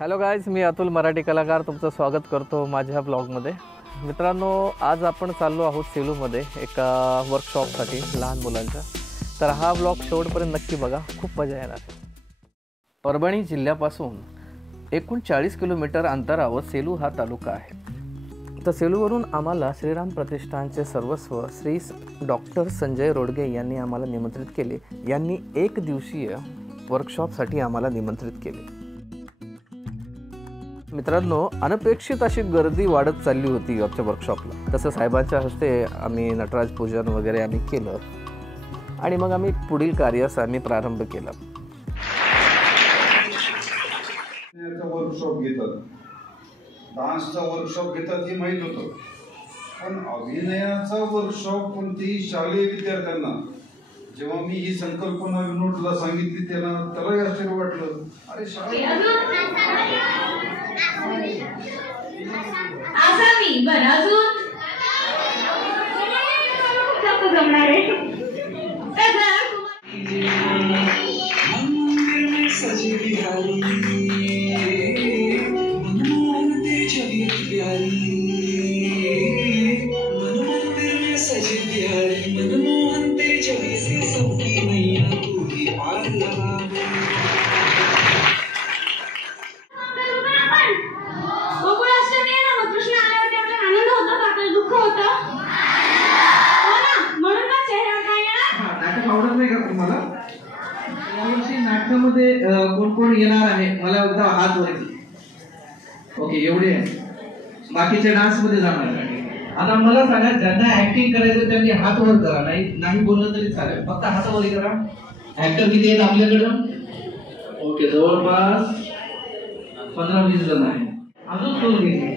Hello guys, मी अतुल मराठी कलाकार तुमचं स्वागत करतो माझ्या ब्लॉगमध्ये. मित्रांनो, आज आपण चाललो आहोत सेलूमध्ये एका वर्कशॉपसाठी लहान मुलांच्या. तर हा ब्लॉग शेवटपर्यंत नक्की बघा, खूप मजा येणार. परभणी जिल्ह्यापासून एकूण 40 किलोमीटर अंतरावर सेलू हा तालुका आहे. तर सेलूवरून आम्हाला श्रीराम प्रतिष्ठानचे सर्वस्व श्री डॉक्टर संजय रोडगे यांनी आम्हाला निमंत्रित केले. यांनी एक दिवसीय वर्कशॉपसाठी आम्हाला निमंत्रित केले. मित्रांनो, अनपेक्षित अशी गर्दी वाढत चालली होती आमच्या वर्कशॉपला. तसं साहेबांच्या हस्ते आम्ही नटराज पूजन वगैरे आम्ही केलं आणि मग आम्ही पुढील कार्यास आम्ही प्रारंभ केला. वर्कशॉप घेतात, डान्सचा वर्कशॉप घेतात हे माहीत होतं, पण अभिनयाचा वर्कशॉप कोणतेही शालेय विद्यार्थ्यांना जेव्हा मी ही संकल्पना विनोदला सांगितली त्यालाही आश्चर्य वाटलं. अरे आसामी बरं अजून जमणार आहे. नाटकामध्ये कोण कोण येणार आहे मला एकदा हात वरती. ओके, एवढे आहे. बाकीच्या डान्स मध्ये जाणार आहे. आता मला सांगा, ज्यांना ऍक्टिंग करायचं त्यांनी हात वर करा. नाही बोललं तरी चालेल, फक्त हात वर करा. ऍक्टर किती आहेत आपल्याकडं? ओके, जवळपास 15-20 जण आहे. अजून कोण घ्यायचे?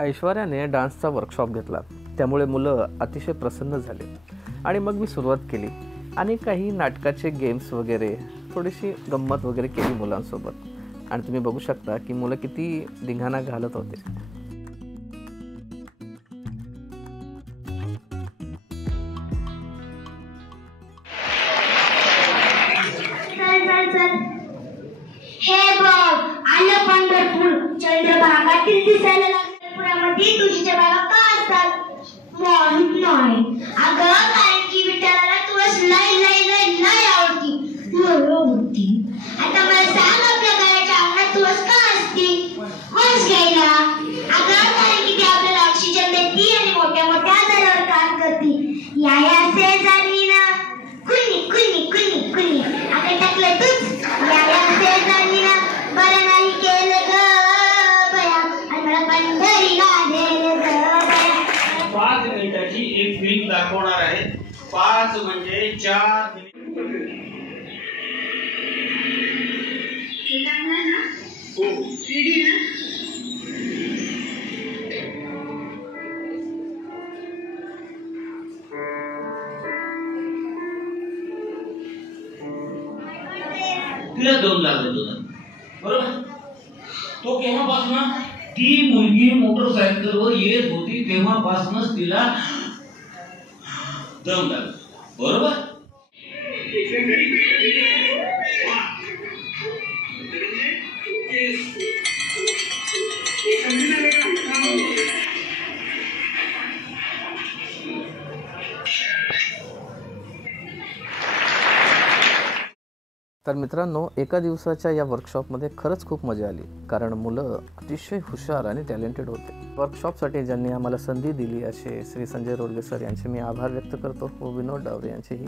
ऐश्वर्याने डान्सचा वर्कशॉप घेतला, त्यामुळे मुलं अतिशय प्रसन्न झाले आणि मग मी सुरुवात केली आणि काही नाटकाचे गेम्स वगैरे थोडीशी गंमत वगैरे केली मुलांसोबत. आणि तुम्ही बघू शकता की मुलं किती धिंगाणा घालत होते. हे बघ, आलं पंढरपूर. चंद्रभागातील दिसायला पुरामध्ये तुळशीच्या बागा का असतात? माहित नाही अगं, कारण की विठ्ठलाला तुळस लय लय लय लय आवडती. आता मला सांग, आपल्या घराच्या अंगणात तुळस का असते? वास घ्यायला. अगं, कारण की ती आपल्याला ऑक्सिजन देते आणि मोठ्या मोठ्या आजारावर काम करते. या असे जाणवी ना कुणी कुणी कुणी कुणी आपण टाकलं तूच. या असे जाणवी ना बरं नाही केलं ग बया, आणि मला पंढरीला नेलं ग बया. 5 मिनिटाची एक फिल्म दाखवणार आहे. 5 म्हणजे 4 मिनिट. रेडी ना? तिला दम लागला तुझा, बरोबर? तो केव्हापासून ती मुलगी मोटरसायकलवर येत होती तेव्हापासूनच तिला दम लागला, बरोबर? तर मित्रांनो, एका दिवसाच्या या वर्कशॉपमध्ये खरंच खूप मजा आली, कारण मुलं अतिशय हुशार आणि टॅलेंटेड होते. वर्कशॉपसाठी ज्यांनी आम्हाला संधी दिली असे श्री संजय रोडगे सर यांचे मी आभार व्यक्त करतो व विनोद डावरे यांचेही.